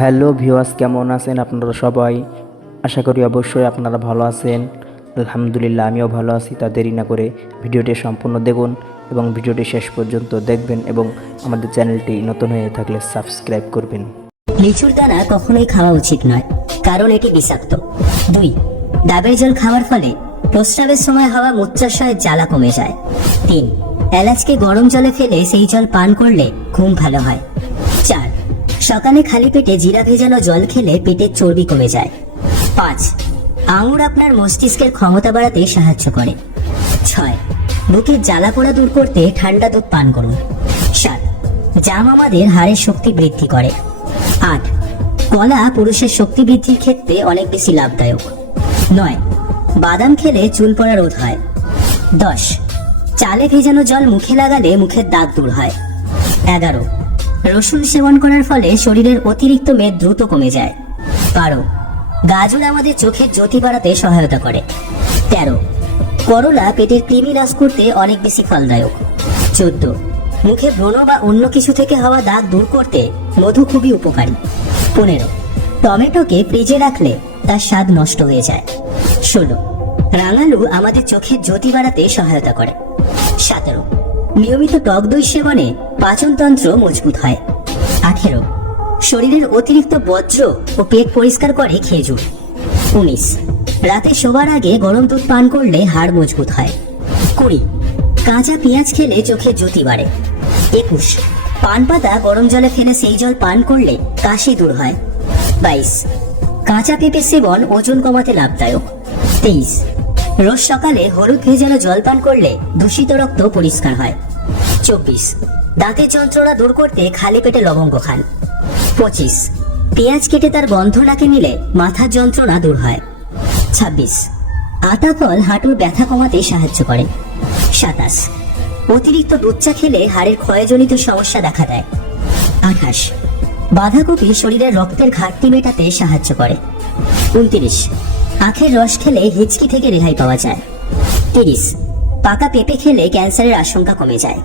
Hello viewers, কেমন আছেন আপনারা সবাই? আশা করি অবশ্যই আপনারা ভালো আছেন। আলহামদুলিল্লাহ, আমিও ভালো আছি। তা দেরি না করে ভিডিওটি সম্পূর্ণ দেখুন এবং ভিডিওটি শেষ পর্যন্ত দেখবেন এবং আমাদের চ্যানেলটি নতুন হয়ে থাকলে সাবস্ক্রাইব করবেন। লিচুর দানা কখনোই খাওয়া উচিত নয়, কারণ এটি বিষাক্ত। 2. ডাবের জল খাওয়ার ফলে প্রস্রাবের সময় হওয়া মূত্রাশয়ের জ্বালা কমে যায়। 3. এলাচকে গরম জলে ফেলে সেই জল পান করলে ঘুম ভালো হয়। 4. সকালে খালি পেটে জিরা ভেজানো জল খেলে পেটের চর্বি কমে যায়। 5. আঙুর আপনার মস্তিষ্কের ক্ষমতা বাড়াতে সাহায্য করে। 6. বুকের জ্বালা পোড়া দূর করতে ঠান্ডা দুধ পান করুন। 7. জাম আমাদের হাড়ের শক্তি বৃদ্ধি করে। 8. কলা পুরুষের শক্তি বৃদ্ধির ক্ষেত্রে অনেক বেশি লাভদায়ক। 9. বাদাম খেলে চুল পড়া রোধ হয়। 10. চালে ভেজানো জল মুখে লাগালে মুখের দাগ দূর হয়। 11. রসুন সেবন করার ফলে শরীরের অতিরিক্ত মেদ দ্রুত কমে যায়। 12. গাজর আমাদের চোখের জ্যোতি বাড়াতে সহায়তা করে। 13. করলা পেটের কৃমি নাশ করতে অনেক বেশি ফলদায়ক। 14. মুখে ব্রণ বা অন্য কিছু থেকে হওয়া দাগ দূর করতে মধু খুবই উপকারী। 15. টমেটোকে ফ্রিজে রাখলে তার স্বাদ নষ্ট হয়ে যায়। 16. রাঙালু আমাদের চোখের জ্যোতি বাড়াতে সহায়তা করে। 17. নিয়মিত টক দই সেবনে পাচনতন্ত্র মজবুত হয়। 18. শরীরের অতিরিক্ত বজ্র ও পেট পরিষ্কার করে খেজুর। 19. রাতে শোবার আগে গরম দুধ পান করলে হাড় মজবুত হয়। 20. কাঁচা পেঁয়াজ খেলে চোখে জ্যোতি বাড়ে। 21. পান পাতা গরম জলে ফেলে সেই জল পান করলে কাশি দূর হয়। 22. কাঁচা পেঁপে সেবন ওজন কমাতে লাভদায়ক। 23. রোজ সকালে হলুদ ভেজানো জল পান করলে দূষিত রক্ত পরিষ্কার হয়। 24. দাঁতের যন্ত্রণা দূর করতে খালি পেটে লবঙ্গ খান। 25. পেঁয়াজ কেটে তার গন্ধ নাকে নিলে মাথার যন্ত্রণা দূর হয়। 26. আতা ফল হাঁটুর ব্যথা কমাতে সাহায্য করে। 27. অতিরিক্ত দুধ চা খেলে হাড়ের ক্ষয়জনিত সমস্যা দেখা দেয়। 28. বাঁধাকপি শরীরের রক্তের ঘাটতি মেটাতে সাহায্য করে। 29. আখের রস খেলে হিচকি থেকে রেহাই পাওয়া যায়। 30. পাকা পেঁপে খেলে ক্যান্সারের আশঙ্কা কমে যায়।